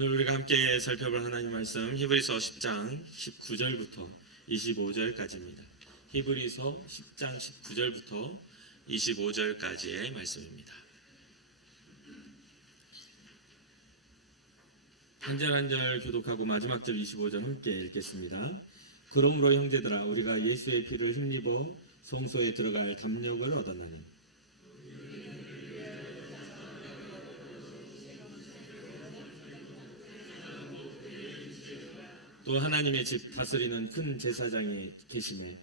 오늘 우리가 함께 살펴볼 하나님 말씀 히브리서 10장 19절부터 25절까지입니다. 히브리서 10장 19절부터 25절까지의 말씀입니다. 한 절 한 절 교독하고 마지막 절 25절 함께 읽겠습니다. 그러므로 형제들아 우리가 예수의 피를 힘입어 성소에 들어갈 담력을 얻었나니 또 하나님의 집 다스리는 큰 제사장이 계시매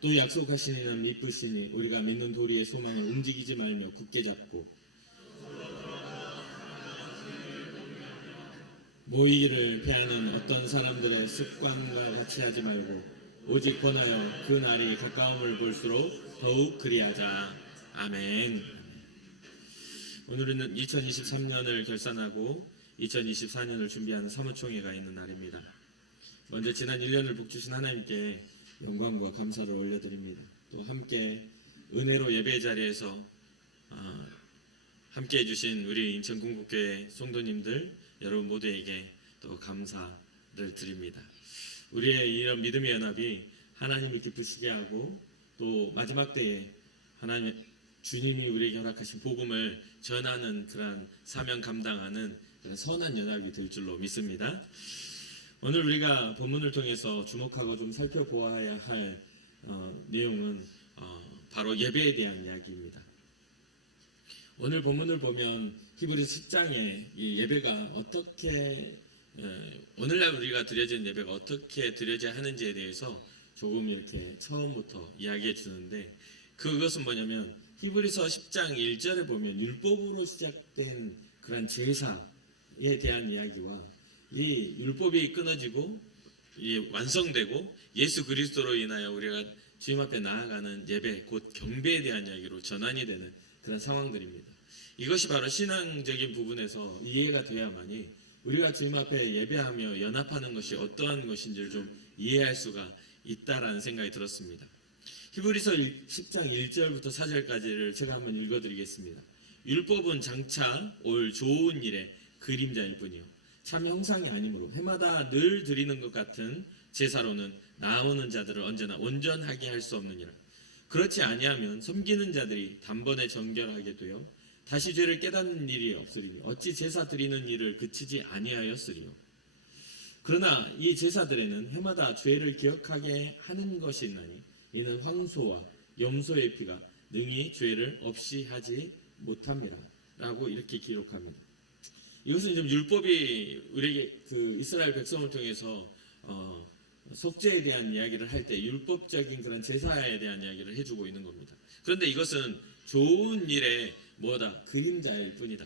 또 약속하신 이는 믿으시니 우리가 믿는 도리의 소망을 움직이지 말며 굳게 잡고 모이기를 패하는 어떤 사람들의 습관과 같이 하지 말고 오직 권하여 그 날이 가까움을 볼수록 더욱 그리하자. 아멘. 오늘은 2023년을 결산하고 2024년을 준비하는 사무총회가 있는 날입니다. 먼저 지난 1년을 복주신 하나님께 영광과 감사를 올려드립니다. 또 함께 은혜로 예배 자리에서 함께 해주신 우리 인천궁극교회 성도님들 여러분 모두에게 또 감사를 드립니다. 우리의 이런 믿음의 연합이 하나님이 기쁘시게 하고 또 마지막 때에 하나님 주님이 우리에게 허락하신 복음을 전하는 그런 사명 감당하는 그런 선한 연합이 될 줄로 믿습니다. 오늘 우리가 본문을 통해서 주목하고 좀 살펴보아야 할 내용은 바로 예배에 대한 이야기입니다. 오늘 본문을 보면 히브리서 10장에 이 예배가 어떻게 오늘날 우리가 드려진 예배가 어떻게 드려져야 하는지에 대해서 조금 이렇게 처음부터 이야기해 주는데 그것은 뭐냐면 히브리서 10장 1절에 보면 율법으로 시작된 그런 제사에 대한 이야기와 이 율법이 끊어지고 완성되고 예수 그리스도로 인하여 우리가 주님 앞에 나아가는 예배 곧 경배에 대한 이야기로 전환이 되는 그런 상황들입니다. 이것이 바로 신앙적인 부분에서 이해가 돼야만이 우리가 주님 앞에 예배하며 연합하는 것이 어떠한 것인지를 좀 이해할 수가 있다라는 생각이 들었습니다. 히브리서 10장 1절부터 4절까지를 제가 한번 읽어드리겠습니다. 율법은 장차 올 좋은 일의 그림자일 뿐이요 참 형상이 아니므로 해마다 늘 드리는 것 같은 제사로는 나오는 자들을 언제나 온전하게 할 수 없느니라. 그렇지 아니하면 섬기는 자들이 단번에 정결하게 되어 다시 죄를 깨닫는 일이 없으리니 어찌 제사 드리는 일을 그치지 아니하였으리요. 그러나 이 제사들에는 해마다 죄를 기억하게 하는 것이 있나니 이는 황소와 염소의 피가 능히 죄를 없이 하지 못함이라 라고 이렇게 기록합니다. 이것은 좀 율법이 우리에게 그 이스라엘 백성을 통해서 속죄에 대한 이야기를 할 때 율법적인 그런 제사에 대한 이야기를 해주고 있는 겁니다. 그런데 이것은 좋은 일의 뭐다? 그림자일 뿐이다.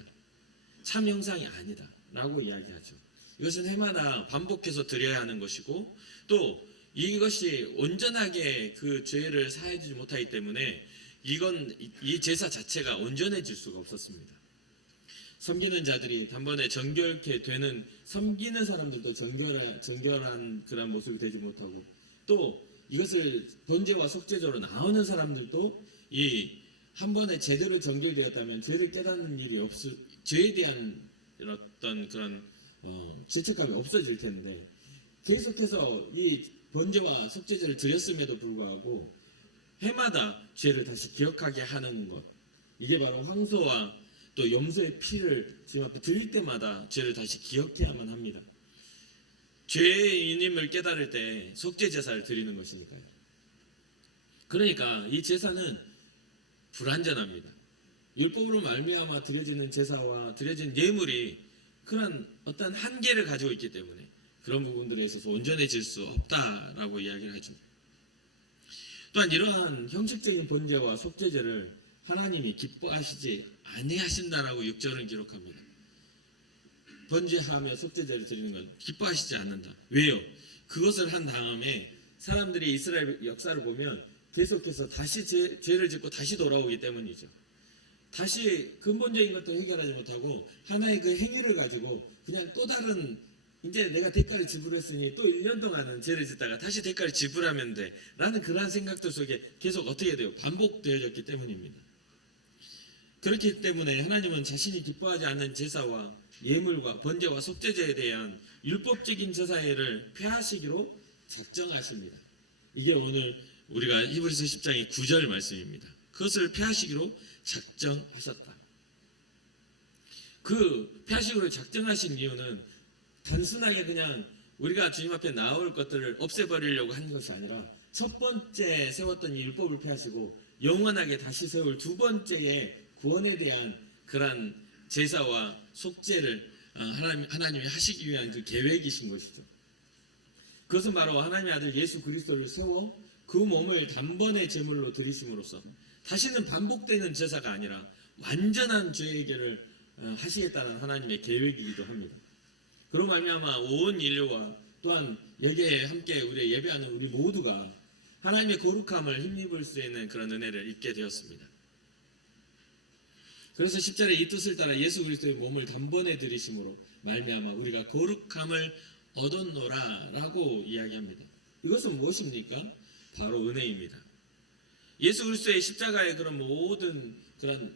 참 형상이 아니다 라고 이야기하죠. 이것은 해마다 반복해서 드려야 하는 것이고 또 이것이 온전하게 그 죄를 사해주지 못하기 때문에 이 제사 자체가 온전해질 수가 없었습니다. 섬기는 자들이 단번에 정결케 되는 섬기는 사람들도 정결한 그런 모습이 되지 못하고 또 이것을 번제와 속죄제로 나오는 사람들도 이 한 번에 제대로 정결되었다면 죄를 깨닫는 일이 죄에 대한 어떤 그런 죄책감이 없어질 텐데 계속해서 이 번제와 속죄제를 드렸음에도 불구하고 해마다 죄를 다시 기억하게 하는 것 이게 바로 황소와 또 염소의 피를 주님 앞에 드릴 때마다 죄를 다시 기억해야만 합니다. 죄인임을 깨달을 때 속죄 제사를 드리는 것이니까요. 그러니까 이 제사는 불완전합니다. 율법으로 말미암아 드려지는 제사와 드려진 예물이 그런 어떤 한계를 가지고 있기 때문에 그런 부분들에 있어서 온전해질 수 없다라고 이야기를 하죠. 또한 이러한 형식적인 번제와 속죄제를 하나님이 기뻐하시지 아니하신다라고 6절은 기록합니다. 번제하며 속죄제를 드리는 건 기뻐하시지 않는다. 왜요? 그것을 한 다음에 사람들이 이스라엘 역사를 보면 계속해서 다시 죄를 짓고 다시 돌아오기 때문이죠. 다시 근본적인 것도 해결하지 못하고 하나의 그 행위를 가지고 그냥 또 다른 이제 내가 대가를 지불했으니 또 1년 동안은 죄를 짓다가 다시 대가를 지불하면 돼 라는 그러한 생각들 속에 계속 어떻게 돼요? 반복되어졌기 때문입니다. 그렇기 때문에 하나님은 자신이 기뻐하지 않는 제사와 예물과 번제와 속죄제에 대한 율법적인 제사를 폐하시기로 작정하십니다. 이게 오늘 우리가 히브리서 10장의 9절 말씀입니다. 그것을 폐하시기로 작정하셨다. 그 폐하시기로 작정하신 이유는 단순하게 그냥 우리가 주님 앞에 나올 것들을 없애버리려고 한 것이 아니라 첫 번째 세웠던 이 율법을 폐하시고 영원하게 다시 세울 두 번째의 구원에 대한 그러한 제사와 속죄를 하나님이 하시기 위한 그 계획이신 것이죠. 그것은 바로 하나님의 아들 예수 그리스도를 세워 그 몸을 단번에 제물로 드리심으로써 다시는 반복되는 제사가 아니라 완전한 죄 해결을 하시겠다는 하나님의 계획이기도 합니다. 그로 말미암아 온 인류와 또한 여기에 함께 우리 예배하는 우리 모두가 하나님의 거룩함을 힘입을 수 있는 그런 은혜를 입게 되었습니다. 그래서 10절에 이 뜻을 따라 예수 그리스도의 몸을 단번에 드리심으로 말미암아 우리가 거룩함을 얻었노라라고 이야기합니다. 이것은 무엇입니까? 바로 은혜입니다. 예수 그리스도의 십자가의 그런 모든 그런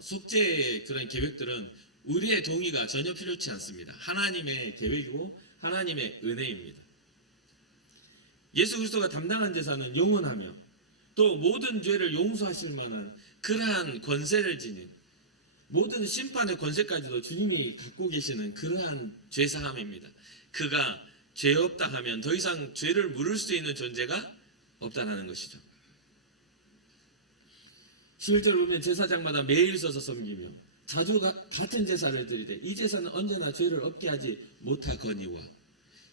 속죄의 그런 계획들은 우리의 동의가 전혀 필요치 않습니다. 하나님의 계획이고 하나님의 은혜입니다. 예수 그리스도가 담당한 제사는 영원하며 또 모든 죄를 용서하실 만한 그러한 권세를 지닌 모든 심판의 권세까지도 주님이 갖고 계시는 그러한 죄사함입니다. 그가 죄 없다 하면 더 이상 죄를 물을 수 있는 존재가 없다는 것이죠. 11절 보면 제사장마다 매일 서서 섬기며 자주 같은 제사를 드리되 이 제사는 언제나 죄를 없게 하지 못하거니와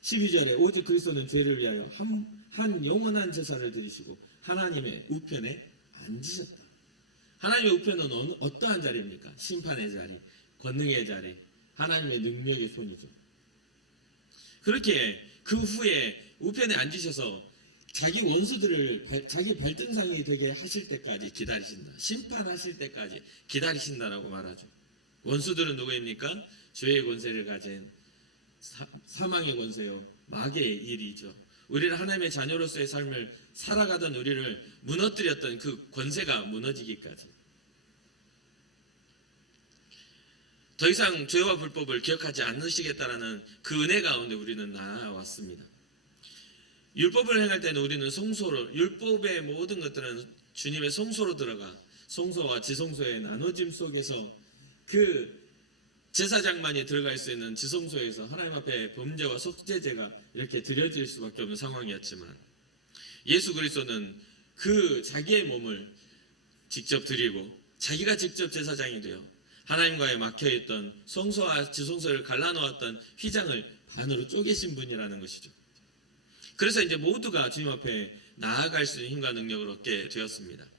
12절에 오직 그리스도는 죄를 위하여 한 영원한 제사를 드리시고 하나님의 우편에 앉으셨다. 하나님의 우편은 어떠한 자리입니까? 심판의 자리, 권능의 자리, 하나님의 능력의 손이죠. 그렇게 그 후에 우편에 앉으셔서 자기 원수들을 자기 발등상이 되게 하실 때까지 기다리신다. 심판하실 때까지 기다리신다라고 말하죠. 원수들은 누구입니까? 죄의 권세를 가진 사망의 권세요, 마귀의 일이죠. 우리를 하나님의 자녀로서의 삶을 살아가던 우리를 무너뜨렸던 그 권세가 무너지기까지. 더 이상 죄와 불법을 기억하지 않으시겠다라는 그 은혜 가운데 우리는 나아왔습니다. 율법을 행할 때는 우리는 성소로, 율법의 모든 것들은 주님의 성소로 들어가 성소와 지성소의 나눠짐 속에서 그 제사장만이 들어갈 수 있는 지성소에서 하나님 앞에 범죄와 속죄제가 이렇게 드려질 수밖에 없는 상황이었지만 예수 그리스도는 그 자기의 몸을 직접 드리고 자기가 직접 제사장이 되어 하나님과의 막혀있던 성소와 지성소를 갈라놓았던 휘장을 반으로 쪼개신 분이라는 것이죠. 그래서 이제 모두가 주님 앞에 나아갈 수 있는 힘과 능력을 얻게 되었습니다.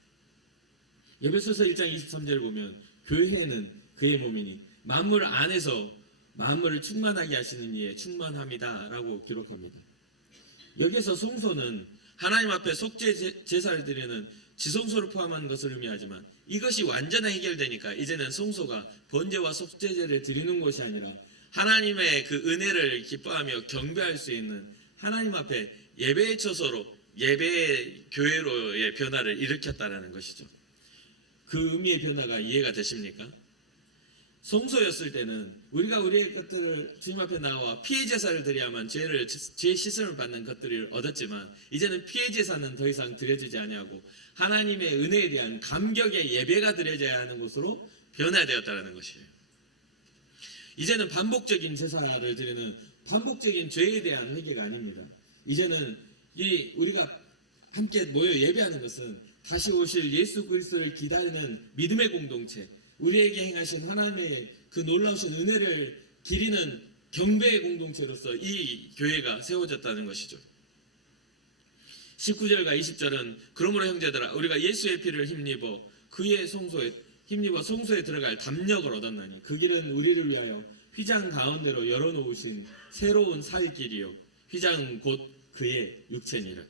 에베소서 1장 23절 보면 교회는 그의 몸이니 만물 안에서 만물을 충만하게 하시는 이에 충만합니다 라고 기록합니다. 여기서 성소는 하나님 앞에 속죄 제사를 드리는 지성소를 포함한 것을 의미하지만 이것이 완전히 해결되니까 이제는 성소가 번제와 속죄제를 드리는 것이 아니라 하나님의 그 은혜를 기뻐하며 경배할 수 있는 하나님 앞에 예배의 처소로 예배의 교회로의 변화를 일으켰다라는 것이죠. 그 의미의 변화가 이해가 되십니까? 성소였을 때는 우리가 우리의 것들을 주님 앞에 나와 피해 제사를 드려야만 죄의 씻음을 받는 것들을 얻었지만 이제는 피해 제사는 더 이상 드려지지 아니하고 하나님의 은혜에 대한 감격의 예배가 드려져야 하는 것으로 변화되었다는 것이에요. 이제는 반복적인 제사를 드리는 반복적인 죄에 대한 회개가 아닙니다. 이제는 우리가 함께 모여 예배하는 것은 다시 오실 예수 그리스도를 기다리는 믿음의 공동체, 우리에게 행하신 하나님의 그 놀라우신 은혜를 기리는 경배의 공동체로서 이 교회가 세워졌다는 것이죠. 19절과 20절은 그러므로 형제들아 우리가 예수의 피를 힘입어 그의 성소에 들어갈 담력을 얻었나니 그 길은 우리를 위하여 휘장 가운데로 열어놓으신 새로운 살 길이요 휘장 곧 그의 육체니라.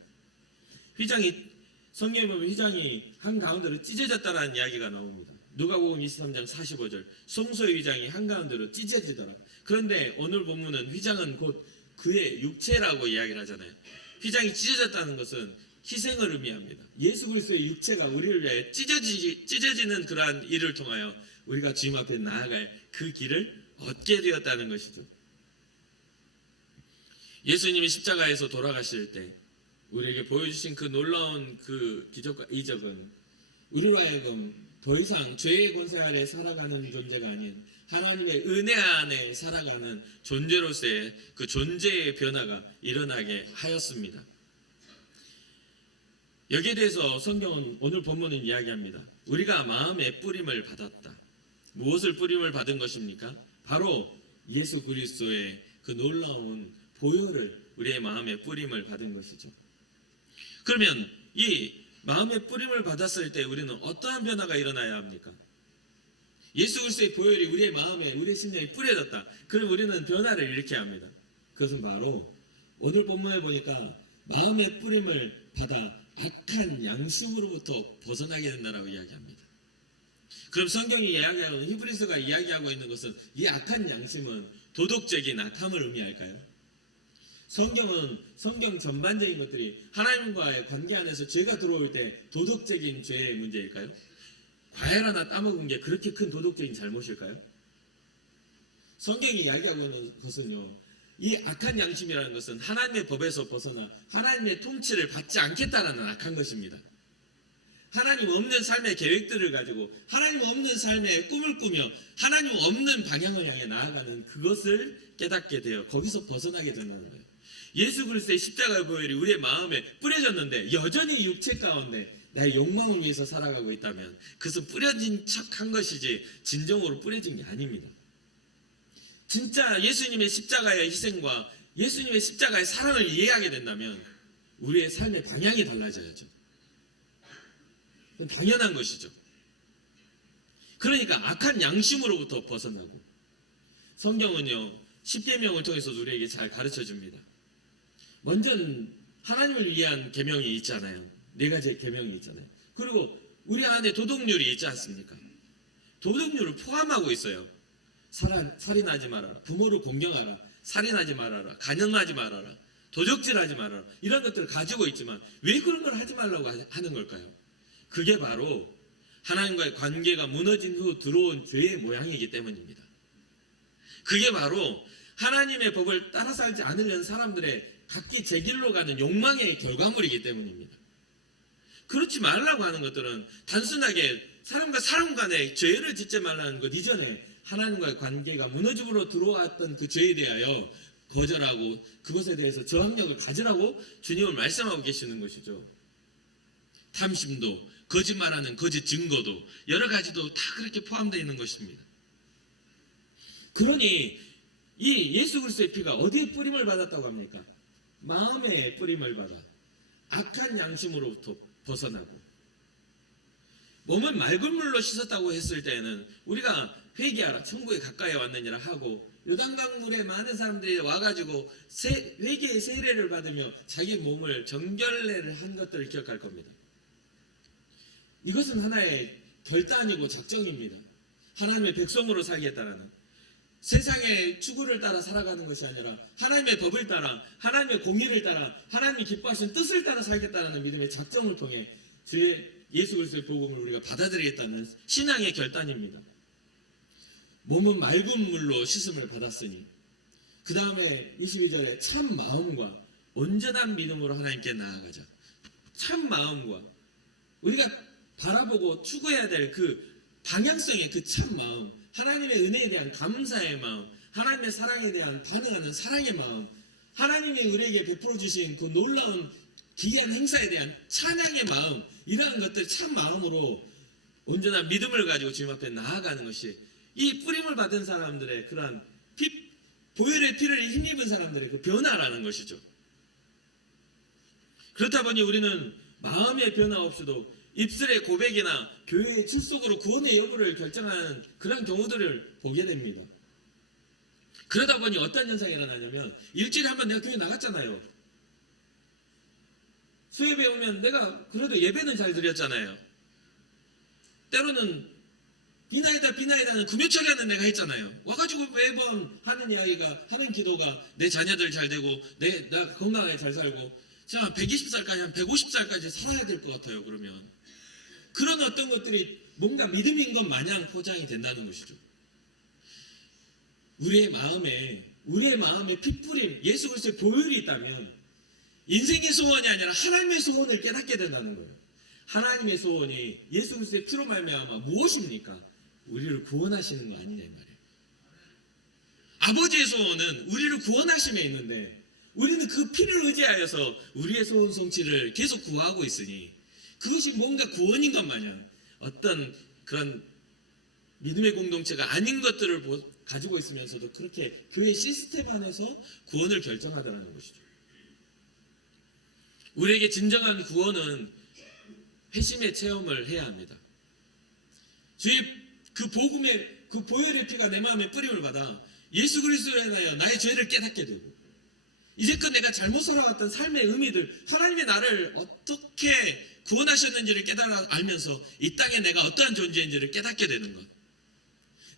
성경에 보면 휘장이 한가운데로 찢어졌다라는 이야기가 나옵니다. 누가복음 23장 45절 성소의 휘장이 한가운데로 찢어지더라. 그런데 오늘 본문은 휘장은 곧 그의 육체라고 이야기를 하잖아요. 휘장이 찢어졌다는 것은 희생을 의미합니다. 예수 그리스도의 육체가 우리를 위해 찢어지는 그러한 일을 통하여 우리가 주님 앞에 나아갈 그 길을 얻게 되었다는 것이죠. 예수님이 십자가에서 돌아가실 때 우리에게 보여주신 그 놀라운 그 기적과 이적은 우리로 하여금 더 이상 죄의 권세 아래 살아가는 존재가 아닌 하나님의 은혜 안에 살아가는 존재로서의 그 존재의 변화가 일어나게 하였습니다. 여기에 대해서 성경은 오늘 본문은 이야기합니다. 우리가 마음의 뿌림을 받았다. 무엇을 뿌림을 받은 것입니까? 바로 예수 그리스도의 그 놀라운 보혈을 우리의 마음에 뿌림을 받은 것이죠. 그러면 이 마음의 뿌림을 받았을 때 우리는 어떠한 변화가 일어나야 합니까? 예수 그리스도의 보혈이 우리의 마음에 우리의 심령에 뿌려졌다. 그럼 우리는 변화를 일으켜야 합니다. 그것은 바로 오늘 본문에 보니까 마음의 뿌림을 받아 악한 양심으로부터 벗어나게 된다라고 이야기합니다. 그럼 성경이 이야기하는 히브리서가 이야기하고 있는 것은 이 악한 양심은 도덕적인 악함을 의미할까요? 성경은 성경 전반적인 것들이 하나님과의 관계 안에서 죄가 들어올 때 도덕적인 죄의 문제일까요? 과일 하나 따먹은 게 그렇게 큰 도덕적인 잘못일까요? 성경이 이야기하고 있는 것은요, 이 악한 양심이라는 것은 하나님의 법에서 벗어나 하나님의 통치를 받지 않겠다라는 악한 것입니다. 하나님 없는 삶의 계획들을 가지고 하나님 없는 삶의 꿈을 꾸며 하나님 없는 방향을 향해 나아가는 그것을 깨닫게 되어 거기서 벗어나게 된다는 거예요. 예수 그리스도의 십자가의 보혈이 우리의 마음에 뿌려졌는데 여전히 육체 가운데 나의 욕망을 위해서 살아가고 있다면 그것은 뿌려진 척한 것이지 진정으로 뿌려진 게 아닙니다. 진짜 예수님의 십자가의 희생과 예수님의 십자가의 사랑을 이해하게 된다면 우리의 삶의 방향이 달라져야죠. 당연한 것이죠. 그러니까 악한 양심으로부터 벗어나고 성경은요 십계명을 통해서 우리에게 잘 가르쳐 줍니다. 먼저는 하나님을 위한 계명이 있잖아요. 4가지의 계명이 있잖아요. 그리고 우리 안에 도덕률이 있지 않습니까? 도덕률을 포함하고 있어요. 살인하지 말아라, 부모를 공경하라, 살인하지 말아라, 간음하지 말아라, 도적질하지 말아라, 이런 것들을 가지고 있지만 왜 그런 걸 하지 말라고 하는 걸까요? 그게 바로 하나님과의 관계가 무너진 후 들어온 죄의 모양이기 때문입니다. 그게 바로 하나님의 법을 따라 살지 않으려는 사람들의 각기 제 길로 가는 욕망의 결과물이기 때문입니다. 그렇지 말라고 하는 것들은 단순하게 사람과 사람 간에 죄를 짓지 말라는 것 이전에 하나님과의 관계가 무너짐으로 들어왔던 그 죄에 대하여 거절하고 그것에 대해서 저항력을 가지라고 주님을 말씀하고 계시는 것이죠. 탐심도 거짓말하는 거짓 증거도 여러 가지도 다 그렇게 포함되어 있는 것입니다. 그러니 이 예수 그리스도의 피가 어디에 뿌림을 받았다고 합니까? 마음에 뿌림을 받아 악한 양심으로부터 벗어나고 몸은 맑은 물로 씻었다고 했을 때에는 우리가 회개하라 천국에 가까이 왔느니라 하고 요단강물에 많은 사람들이 와가지고 회개의 세례를 받으며 자기 몸을 정결례를 한 것들을 기억할 겁니다. 이것은 하나의 결단이고 작정입니다. 하나님의 백성으로 살겠다라는 세상의 추구를 따라 살아가는 것이 아니라 하나님의 법을 따라 하나님의 공의를 따라 하나님이 기뻐하시는 뜻을 따라 살겠다는 믿음의 작정을 통해 예수 그리스도의 복음을 우리가 받아들이겠다는 신앙의 결단입니다. 몸은 맑은 물로 씻음을 받았으니 그 다음에 22절에 참 마음과 온전한 믿음으로 하나님께 나아가자. 참 마음과 우리가 바라보고 추구해야 될 그 방향성의 그 참 마음, 하나님의 은혜에 대한 감사의 마음, 하나님의 사랑에 대한 반응하는 사랑의 마음, 하나님의 우리에게 베풀어 주신 그 놀라운 기이한 행사에 대한 찬양의 마음, 이러한 것들 참 마음으로 온전한 믿음을 가지고 주님 앞에 나아가는 것이 이 뿌림을 받은 사람들의 그러한 보혈의 피를 힘입은 사람들의 그 변화라는 것이죠. 그렇다 보니 우리는 마음의 변화 없이도 입술의 고백이나 교회의 출석으로 구원의 여부를 결정하는 그런 경우들을 보게 됩니다. 그러다 보니 어떤 현상이 일어나냐면 일주일에 한 번 내가 교회 나갔잖아요. 수요일에 오면 내가 그래도 예배는 잘 드렸잖아요. 때로는 비나이다는 금요철에는 내가 했잖아요. 와가지고 매번 하는 이야기가, 하는 기도가 내 자녀들 잘 되고 나 건강하게 잘 살고 제가 120살까지 한 150살까지 살아야 될 것 같아요. 그러면 그런 어떤 것들이 뭔가 믿음인 것 마냥 포장이 된다는 것이죠. 우리의 마음에 핏뿌림, 예수 그리스도의 보혈이 있다면 인생의 소원이 아니라 하나님의 소원을 깨닫게 된다는 거예요. 하나님의 소원이 예수 그리스도의 피로 말미암아 무엇입니까? 우리를 구원하시는 거 아니냐 이 말이에요. 아버지의 소원은 우리를 구원하심에 있는데 우리는 그 피를 의지하여서 우리의 소원 성취를 계속 구하고 있으니 그것이 뭔가 구원인 것 마냥 어떤 그런 믿음의 공동체가 아닌 것들을 가지고 있으면서도 그렇게 교회 시스템 안에서 구원을 결정하더라는 것이죠. 우리에게 진정한 구원은 회심의 체험을 해야 합니다. 주의 그 복음의 그 보혈의 피가 내 마음에 뿌림을 받아 예수 그리스도에 대하여 나의 죄를 깨닫게 되고 이제껏 내가 잘못 살아왔던 삶의 의미들, 하나님의 나를 어떻게 구원하셨는지를 깨달아 알면서 이 땅에 내가 어떠한 존재인지를 깨닫게 되는 것.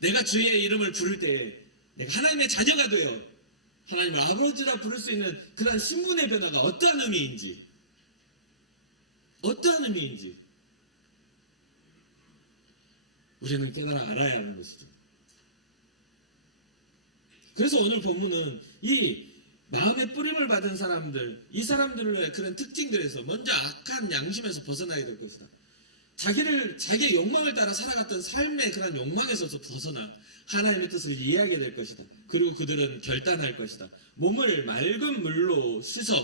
내가 주의 이름을 부를 때 내가 하나님의 자녀가 되어 하나님을 아버지라 부를 수 있는 그런 신분의 변화가 어떠한 의미인지 우리는 깨달아 알아야 하는 것이죠. 그래서 오늘 본문은 이 마음의 뿌림을 받은 사람들, 이 사람들의 그런 특징들에서 먼저 악한 양심에서 벗어나야 될 것이다. 자기의 욕망을 따라 살아갔던 삶의 그런 욕망에서 벗어나 하나님의 뜻을 이해하게 될 것이다. 그리고 그들은 결단할 것이다. 몸을 맑은 물로 씻어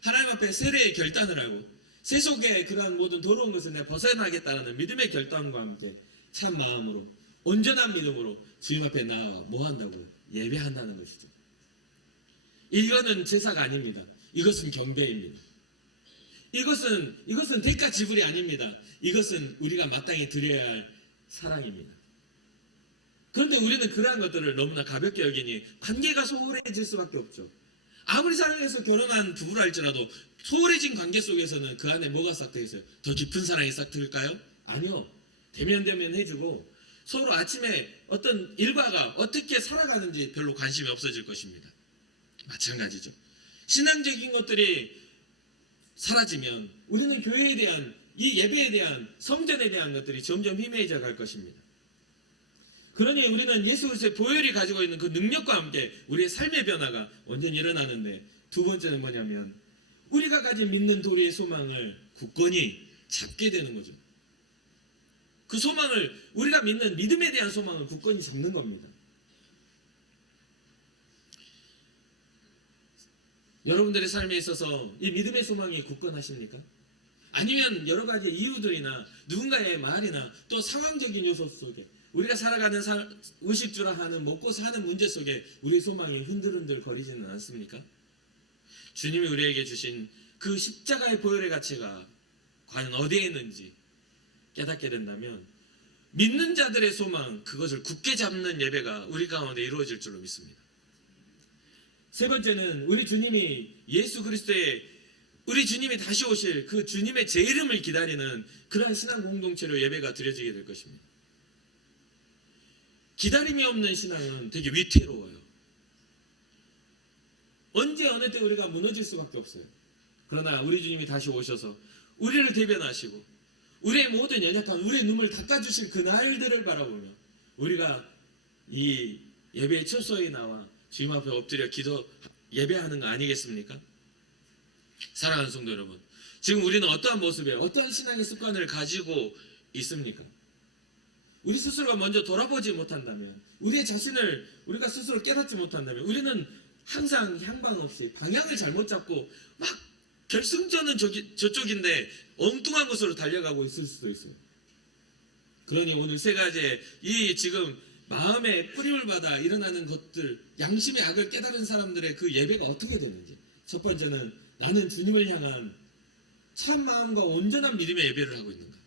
하나님 앞에 세례의 결단을 하고 세속의 그러한 모든 더러운 것을 내가 벗어나겠다는 믿음의 결단과 함께 참 마음으로 온전한 믿음으로 주님 앞에 나아가 뭐 한다고요? 예배한다는 것이죠. 이거는 제사가 아닙니다. 이것은 경배입니다. 이것은 대가 지불이 아닙니다. 이것은 우리가 마땅히 드려야 할 사랑입니다. 그런데 우리는 그러한 것들을 너무나 가볍게 여기니 관계가 소홀해질 수밖에 없죠. 아무리 사랑해서 결혼한 부부라 할지라도 소홀해진 관계 속에서는 그 안에 뭐가 싹 돼 있어요? 더 깊은 사랑이 싹 들까요? 아니요. 대면 해주고 서로 아침에 어떤 일과가 어떻게 살아가는지 별로 관심이 없어질 것입니다. 마찬가지죠. 신앙적인 것들이 사라지면 우리는 교회에 대한 이 예배에 대한 성전에 대한 것들이 점점 희미해져 갈 것입니다. 그러니 우리는 예수 그리스도의 보혈이 가지고 있는 그 능력과 함께 우리의 삶의 변화가 완전히 일어나는데 두 번째는 뭐냐면 우리가 가진 믿는 도리의 소망을 굳건히 잡게 되는 거죠. 그 소망을 우리가 믿는 믿음에 대한 소망을 굳건히 잡는 겁니다. 여러분들의 삶에 있어서 이 믿음의 소망이 굳건하십니까? 아니면 여러 가지 이유들이나 누군가의 말이나 또 상황적인 요소 속에 우리가 살아가는 의식주라 하는 먹고 사는 문제 속에 우리의 소망이 흔들흔들 거리지는 않습니까? 주님이 우리에게 주신 그 십자가의 보혈의 가치가 과연 어디에 있는지 깨닫게 된다면 믿는 자들의 소망, 그것을 굳게 잡는 예배가 우리 가운데 이루어질 줄로 믿습니다. 세 번째는 우리 주님이 예수 그리스도의 우리 주님이 다시 오실 그 주님의 재림을 기다리는 그러한 신앙 공동체로 예배가 드려지게 될 것입니다. 기다림이 없는 신앙은 되게 위태로워요. 언제 어느 때 우리가 무너질 수밖에 없어요. 그러나 우리 주님이 다시 오셔서 우리를 대변하시고 우리의 모든 연약한 우리의 눈물 닦아주실 그 날들을 바라보며 우리가 이 예배의 처소에 나와 주님 앞에 엎드려 예배하는 거 아니겠습니까? 사랑하는 성도 여러분, 지금 우리는 어떠한 모습에 어떠한 신앙의 습관을 가지고 있습니까? 우리 스스로가 먼저 돌아보지 못한다면, 우리의 자신을 우리가 스스로 깨닫지 못한다면 우리는 항상 향방 없이 방향을 잘못 잡고 막 결승전은 저쪽인데 엉뚱한 곳으로 달려가고 있을 수도 있어요. 그러니 오늘 세 가지의 이 지금 마음의 뿌림을 받아 일어나는 것들, 양심의 악을 깨달은 사람들의 그 예배가 어떻게 되는지. 첫 번째는 나는 주님을 향한 참 마음과 온전한 믿음의 예배를 하고 있는가.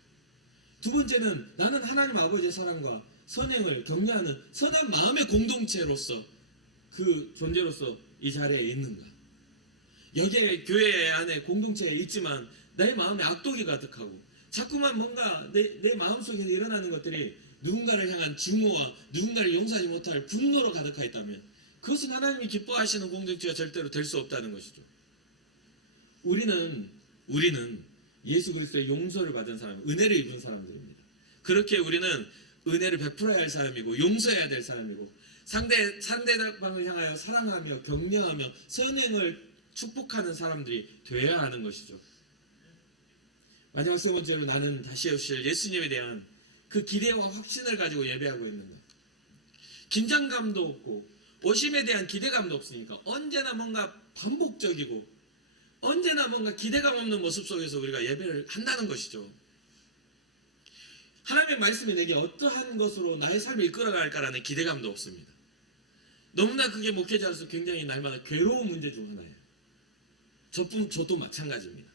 두 번째는 나는 하나님 아버지의 사랑과 선행을 격려하는 선한 마음의 공동체로서 그 존재로서 이 자리에 있는가. 여기에 교회 안에 공동체에 있지만 내 마음에 악독이 가득하고 자꾸만 뭔가 내 마음속에서 일어나는 것들이 누군가를 향한 증오와 누군가를 용서하지 못할 분노로 가득하 있다면 그것은 하나님이 기뻐하시는 공동체가 절대로 될 수 없다는 것이죠. 우리는 예수 그리스도의 용서를 받은 사람, 은혜를 입은 사람들입니다. 그렇게 우리는 은혜를 베풀어야 할 사람이고 용서해야 될 사람이고 상대방을 향하여 사랑하며 격려하며 선행을 축복하는 사람들이 되어야 하는 것이죠. 마지막 세 번째로 나는 다시 오실 예수님에 대한 그 기대와 확신을 가지고 예배하고 있는 것. 긴장감도 없고 오심에 대한 기대감도 없으니까 언제나 뭔가 반복적이고 언제나 뭔가 기대감 없는 모습 속에서 우리가 예배를 한다는 것이죠. 하나님의 말씀이 내게 어떠한 것으로 나의 삶을 이끌어갈까라는 기대감도 없습니다. 너무나 그게 목회자로서 굉장히 날마다 괴로운 문제 중 하나예요. 저도 마찬가지입니다.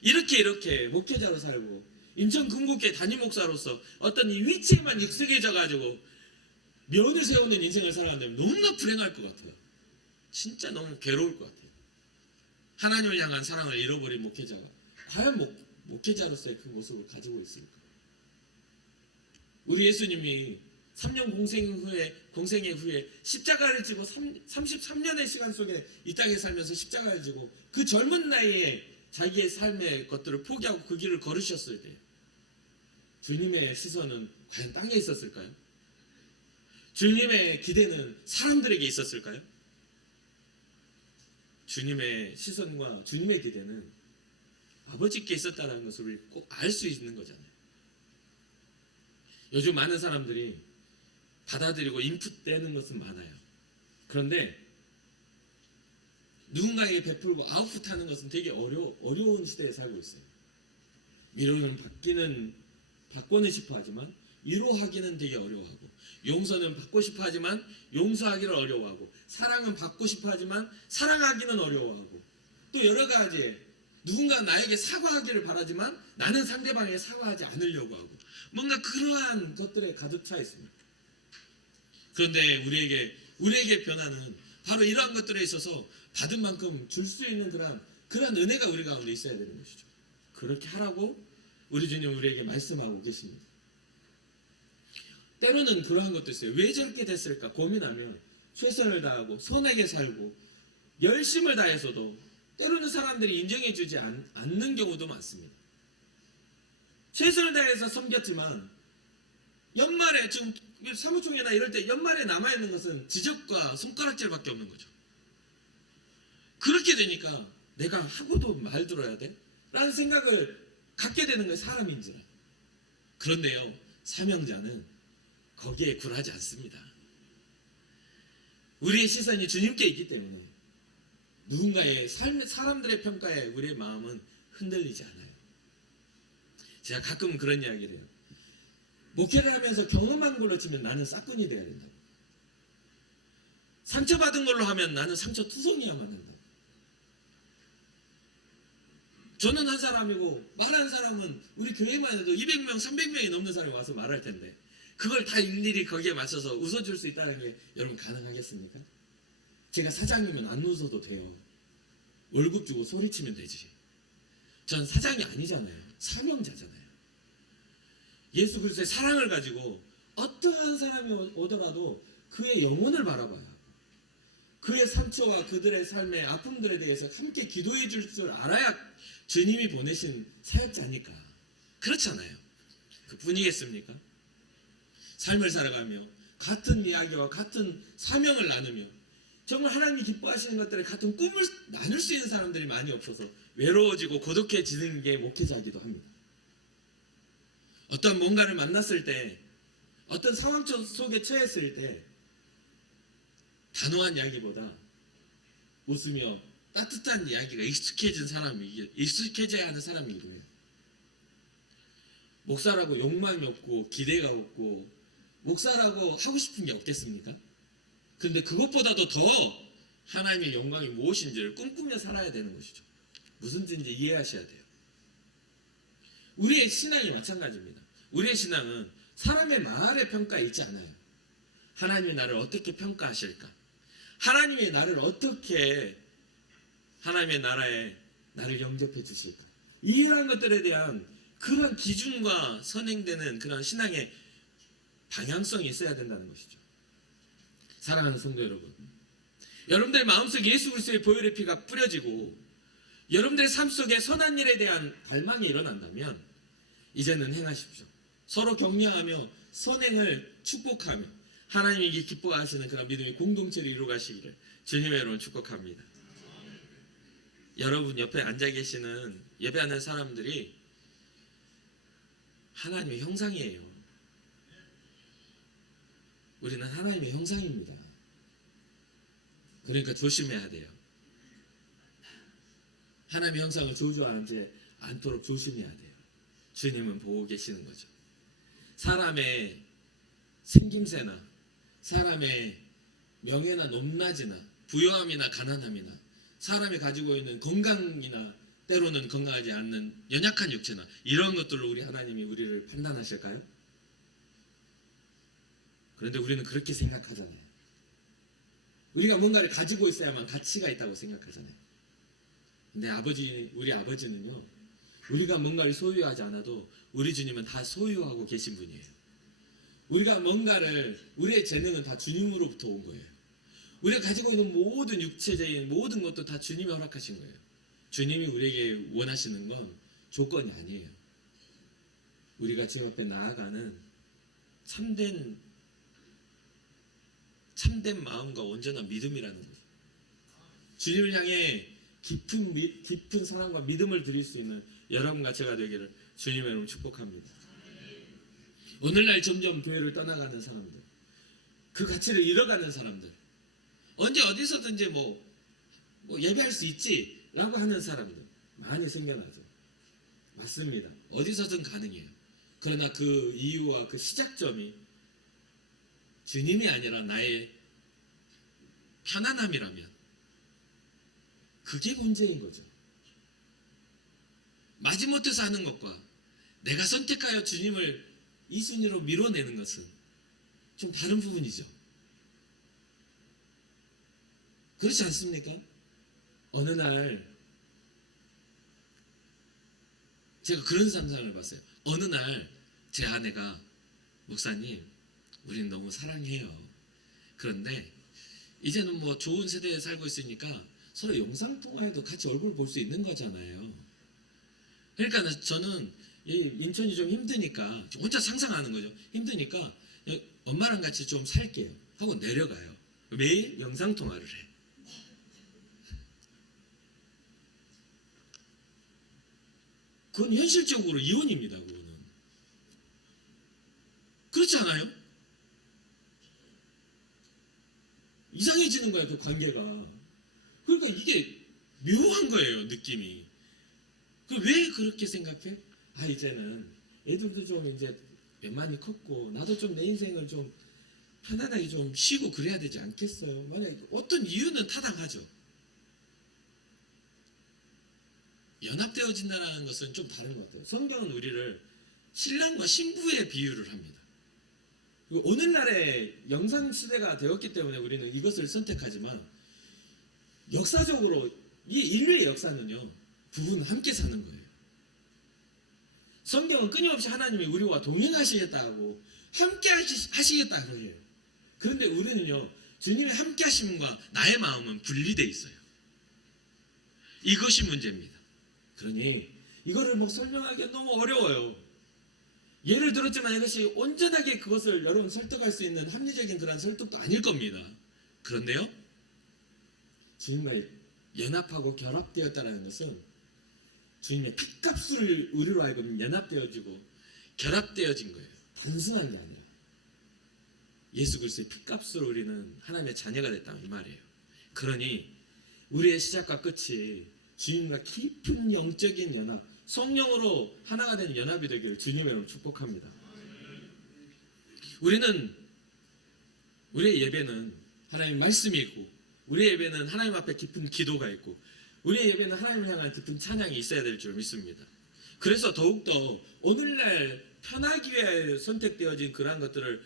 이렇게 목회자로 살고 인천 금곡교회 담임 목사로서 어떤 이 위치에만 익숙해져 가지고 면을 세우는 인생을 살아간다면 너무나 불행할 것 같아요. 진짜 너무 괴로울 것 같아요. 하나님을 향한 사랑을 잃어버린 목회자가 과연 목회자로서의 그 모습을 가지고 있을까? 우리 예수님이 3년 공생애 후에 십자가를 지고 33년의 시간 속에 이 땅에 살면서 십자가를 지고 그 젊은 나이에 자기의 삶의 것들을 포기하고 그 길을 걸으셨을 때 주님의 시선은 과연 땅에 있었을까요? 주님의 기대는 사람들에게 있었을까요? 주님의 시선과 주님의 기대는 아버지께 있었다는 것을 우리 꼭 알 수 있는 거잖아요. 요즘 많은 사람들이 받아들이고 인풋되는 것은 많아요. 그런데 누군가에게 베풀고 아웃풋하는 것은 되게 어려운 시대에 살고 있어요. 위로는 받고는 싶어 하지만 위로하기는 되게 어려워하고, 용서는 받고 싶어 하지만 용서하기를 어려워하고, 사랑은 받고 싶어 하지만 사랑하기는 어려워하고, 또 여러 가지 누군가 나에게 사과하기를 바라지만 나는 상대방에게 사과하지 않으려고 하고, 뭔가 그러한 것들에 가득 차 있습니다. 그런데 우리에게 변화는 바로 이러한 것들에 있어서 받은 만큼 줄 수 있는 그러한 은혜가 우리 가운데 있어야 되는 것이죠. 그렇게 하라고 우리 주님 우리에게 말씀하고 계십니다. 때로는 그러한 것도 있어요. 왜 저렇게 됐을까 고민하면 최선을 다하고 선하게 살고 열심을 다해서도 때로는 사람들이 인정해주지 않는 경우도 많습니다. 최선을 다해서 섬겼지만 연말에 지금 사무총회나 이럴 때 연말에 남아있는 것은 지적과 손가락질밖에 없는 거죠. 그렇게 되니까 내가 하고도 말 들어야 돼? 라는 생각을 갖게 되는 거예요. 사람인지라. 그런데요, 사명자는 거기에 굴하지 않습니다. 우리의 시선이 주님께 있기 때문에 누군가의 사람들의 평가에 우리의 마음은 흔들리지 않아요. 제가 가끔 그런 이야기를 해요. 목회를 하면서 경험한 걸로 치면 나는 싹군이 돼야 된다고. 상처받은 걸로 하면 나는 상처투성이야만 한다고. 저는 한 사람이고 말한 사람은 우리 교회만 해도 200명, 300명이 넘는 사람이 와서 말할 텐데 그걸 다 일일이 거기에 맞춰서 웃어줄 수 있다는 게 여러분 가능하겠습니까? 제가 사장이면 안 웃어도 돼요. 월급 주고 소리치면 되지. 전 사장이 아니잖아요. 사명자잖아요. 예수 그리스도의 사랑을 가지고 어떠한 사람이 오더라도 그의 영혼을 바라봐야 하고 그의 상처와 그들의 삶의 아픔들에 대해서 함께 기도해 줄 줄 알아야 주님이 보내신 사역자니까. 그렇잖아요. 그뿐이겠습니까? 삶을 살아가며 같은 이야기와 같은 사명을 나누며 정말 하나님이 기뻐하시는 것들에 같은 꿈을 나눌 수 있는 사람들이 많이 없어서 외로워지고 고독해지는 게 목회자이기도 합니다. 어떤 뭔가를 만났을 때 어떤 상황 속에 처했을 때 단호한 이야기보다 웃으며 따뜻한 이야기가 익숙해져야 하는 사람이기도 해요. 목사라고 욕망이 없고 기대가 없고 목사라고 하고 싶은 게 없겠습니까? 그런데 그것보다도 더 하나님의 영광이 무엇인지를 꿈꾸며 살아야 되는 것이죠. 무슨 뜻인지 이해하셔야 돼요. 우리의 신앙이 마찬가지입니다. 우리의 신앙은 사람의 말의 평가에 있지 않아요. 하나님이 나를 어떻게 평가하실까? 하나님이 나를 어떻게 하나님의 나라에 나를 영접해 주실까? 이러한 것들에 대한 그런 기준과 선행되는 그런 신앙의 방향성이 있어야 된다는 것이죠. 사랑하는 성도 여러분, 여러분들의 마음속에 예수 그리스도의 보혈의 피가 뿌려지고 여러분들의 삶 속에 선한 일에 대한 갈망이 일어난다면 이제는 행하십시오. 서로 격려하며 선행을 축복하며 하나님이 기뻐하시는 그런 믿음의 공동체를 이루어가시기를 주님의 이름으로 축복합니다. 여러분 옆에 앉아 계시는 예배하는 사람들이 하나님의 형상이에요. 우리는 하나님의 형상입니다. 그러니까 조심해야 돼요. 하나님의 형상을 저주하지 않도록 조심해야 돼요. 주님은 보고 계시는 거죠. 사람의 생김새나 사람의 명예나 높낮이나 부유함이나 가난함이나 사람이 가지고 있는 건강이나 때로는 건강하지 않는 연약한 육체나 이런 것들로 우리 하나님이 우리를 판단하실까요? 그런데 우리는 그렇게 생각하잖아요. 우리가 뭔가를 가지고 있어야만 가치가 있다고 생각하잖아요. 근데 우리 아버지는요, 우리가 뭔가를 소유하지 않아도 우리 주님은 다 소유하고 계신 분이에요. 우리가 뭔가를, 우리의 재능은 다 주님으로부터 온 거예요. 우리가 가지고 있는 모든 육체적인 모든 것도 다 주님이 허락하신 거예요. 주님이 우리에게 원하시는 건 조건이 아니에요. 우리가 주님 앞에 나아가는 참된 마음과 온전한 믿음이라는 거예요. 주님을 향해 깊은 사랑과 믿음을 드릴 수 있는 여러분과 제가 되기를 주님의 이름으로 축복합니다. 오늘날 점점 교회를 떠나가는 사람들, 그 가치를 잃어가는 사람들, 언제 어디서든지 뭐 예배할 수 있지 라고 하는 사람들 많이 생겨나죠. 맞습니다. 어디서든 가능해요. 그러나 그 이유와 그 시작점이 주님이 아니라 나의 편안함이라면 그게 문제인 거죠. 마지못해서 하는 것과 내가 선택하여 주님을 이 순위로 밀어내는 것은 좀 다른 부분이죠. 그렇지 않습니까? 어느 날 제가 그런 상상을 봤어요. 어느 날 제 아내가 목사님, 우린 너무 사랑해요. 그런데 이제는 뭐 좋은 세대에 살고 있으니까 서로 영상통화해도 같이 얼굴 볼 수 있는 거잖아요. 그러니까 저는 인천이 좀 힘드니까 혼자 상상하는 거죠. 힘드니까 엄마랑 같이 좀 살게요 하고 내려가요. 매일 영상통화를 해. 그건 현실적으로 이혼입니다. 그거는. 그렇지 않아요? 이상해지는 거예요. 그 관계가. 그러니까 이게 묘한 거예요. 느낌이. 왜 그렇게 생각해? 이제는 애들도 좀 이제 많이 컸고 나도 좀 내 인생을 좀 편안하게 좀 쉬고 그래야 되지 않겠어요? 만약에 어떤 이유는 타당하죠. 연합되어진다는 것은 좀 다른 것 같아요. 성경은 우리를 신랑과 신부의 비유를 합니다. 오늘날의 영상 시대가 되었기 때문에 우리는 이것을 선택하지만 역사적으로 이 인류의 역사는요, 부부는 함께 사는 거예요. 성경은 끊임없이 하나님이 우리와 동행하시겠다고 함께 하시겠다고 해요. 그런데 우리는요, 주님의 함께 하심과 나의 마음은 분리되어 있어요. 이것이 문제입니다. 그러니 이거를 뭐 설명하기가 너무 어려워요. 예를 들었지만 이것이 온전하게 그것을 여러분 설득할 수 있는 합리적인 그런 설득도 아닐 겁니다. 그런데요, 주님과 연합하고 결합되었다는 것은 주님의 핏값을 우리로 알고 연합되어지고 결합되어진 거예요. 단순한 게 아니라 예수 그리스도의 핏값으로 우리는 하나님의 자녀가 됐다 이 말이에요. 그러니 우리의 시작과 끝이 주님과 깊은 영적인 연합, 성령으로 하나가 되는 연합이 되기를 주님의 이름으로 축복합니다. 우리의 예배는 하나님 말씀이 있고, 우리의 예배는 하나님 앞에 깊은 기도가 있고, 우리의 예배는 하나님을 향한 깊은 찬양이 있어야 될 줄 믿습니다. 그래서 더욱더 오늘날 편하기 위해 선택되어진 그러한 것들을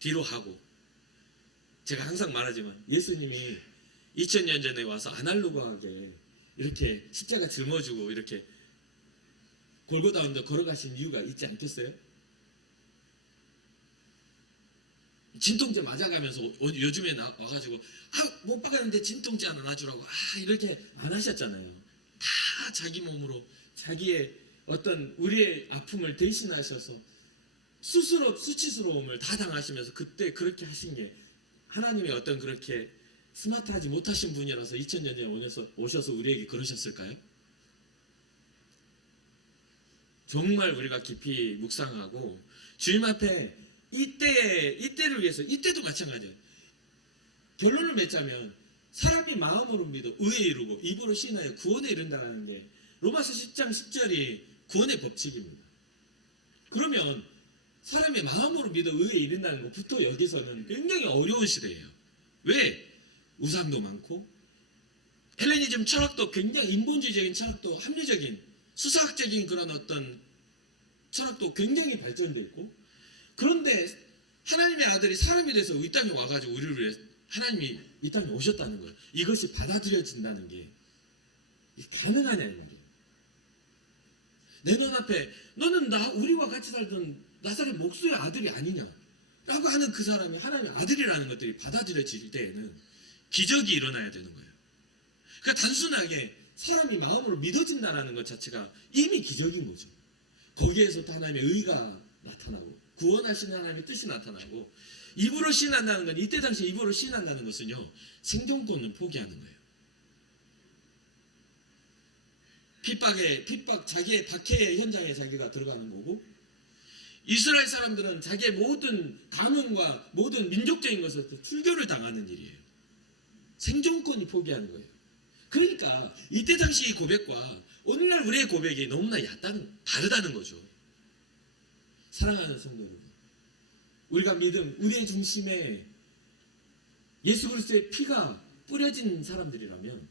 뒤로 하고, 제가 항상 말하지만 예수님이 2000년 전에 와서 아날로그하게 이렇게 십자가 짊어지고 이렇게 골고다 언덕 걸어가신 이유가 있지 않겠어요? 진통제 맞아가면서 요즘에 와가지고 못 박았는데 진통제 하나 놔주라고 이렇게 안 하셨잖아요. 다 자기 몸으로 자기의 어떤 우리의 아픔을 대신하셔서 스스로 수치스러움을 다 당하시면서 그때 그렇게 하신 게 하나님의 어떤 그렇게 스마트하지 못하신 분이라서 2000년 전에 오셔서 우리에게 그러셨을까요? 정말 우리가 깊이 묵상하고 주님 앞에 이때를 위해서 이때도 마찬가지예요. 결론을 맺자면 사람이 마음으로 믿어 의에 이르고 입으로 신하여 구원에 이른다는 게 로마서 10장 10절이 구원의 법칙입니다. 그러면 사람이 마음으로 믿어 의에 이른다는 것부터 여기서는 굉장히 어려운 시대예요. 왜? 우상도 많고 헬레니즘 철학도 굉장히 인본주의적인 철학도 합리적인 수사학적인 그런 어떤 철학도 굉장히 발전되어 있고 그런데 하나님의 아들이 사람이 돼서 이 땅에 와가지고 우리를 위해 하나님이 이 땅에 오셨다는 거예요. 이것이 받아들여진다는 게 가능하냐 이 말이에요. 내 눈앞에 너는 우리와 같이 살던 나사렛 목수의 아들이 아니냐 라고 하는 그 사람이 하나님의 아들이라는 것들이 받아들여질 때에는 기적이 일어나야 되는 거예요. 그러니까 단순하게 사람이 마음으로 믿어진다는 것 자체가 이미 기적인 거죠. 거기에서 하나님의 의가 나타나고 구원하시는 하나님의 뜻이 나타나고 입으로 신한다는 건 이때 당시 입으로 신한다는 것은요 생존권을 포기하는 거예요. 핍박 자기의 박해의 현장에 자기가 들어가는 거고 이스라엘 사람들은 자기의 모든 가문과 모든 민족적인 것을 출교를 당하는 일이에요. 생존권을 포기하는 거예요. 그러니까 이때 당시 이 고백과 오늘날 우리의 고백이 너무나 다르다는 거죠. 사랑하는 성도 여러분, 우리가 믿음, 우리의 중심에 예수 그리스도의 피가 뿌려진 사람들이라면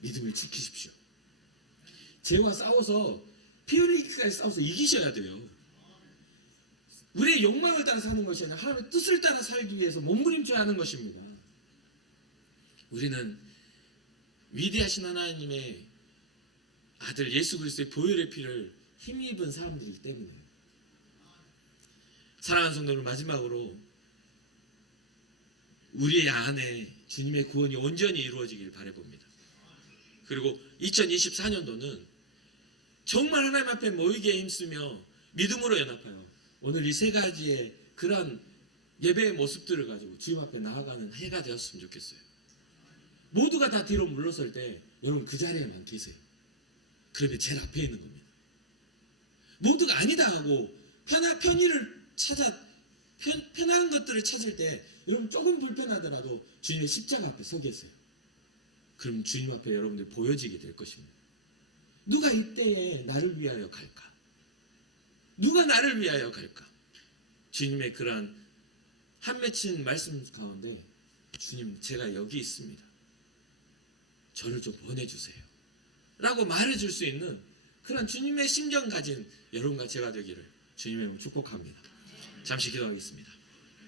믿음을 지키십시오. 죄와 싸워서 피 흘리기까지 싸워서 이기셔야 돼요. 우리의 욕망을 따라 사는 것이 아니라 하나님의 뜻을 따라 살기 위해서 몸부림쳐야 하는 것입니다. 우리는 위대하신 하나님의 아들 예수 그리스도의 보혈의 피를 힘입은 사람들이기 때문에 사랑하는 성도들 마지막으로 우리의 안에 주님의 구원이 온전히 이루어지길 바라봅니다. 그리고 2024년도는 정말 하나님 앞에 모이기에 힘쓰며 믿음으로 연합하여 오늘 이 세 가지의 그런 예배의 모습들을 가지고 주님 앞에 나아가는 해가 되었으면 좋겠어요. 모두가 다 뒤로 물러설 때 여러분 그 자리에만 계세요. 그러면 제일 앞에 있는 겁니다. 모두가 아니다 하고 편의를 찾아 편한 것들을 찾을 때 여러분 조금 불편하더라도 주님의 십자가 앞에 서 계세요. 그럼 주님 앞에 여러분들 보여지게 될 것입니다. 누가 이때에 나를 위하여 갈까? 누가 나를 위하여 갈까? 주님의 그러한 한 맺힌 말씀 가운데 주님 제가 여기 있습니다. 저를 좀 보내주세요. 라고 말해줄 수 있는 그런 주님의 심정 가진 여러분과 제가 되기를 주님의 이름으로 축복합니다. 잠시 기도하겠습니다.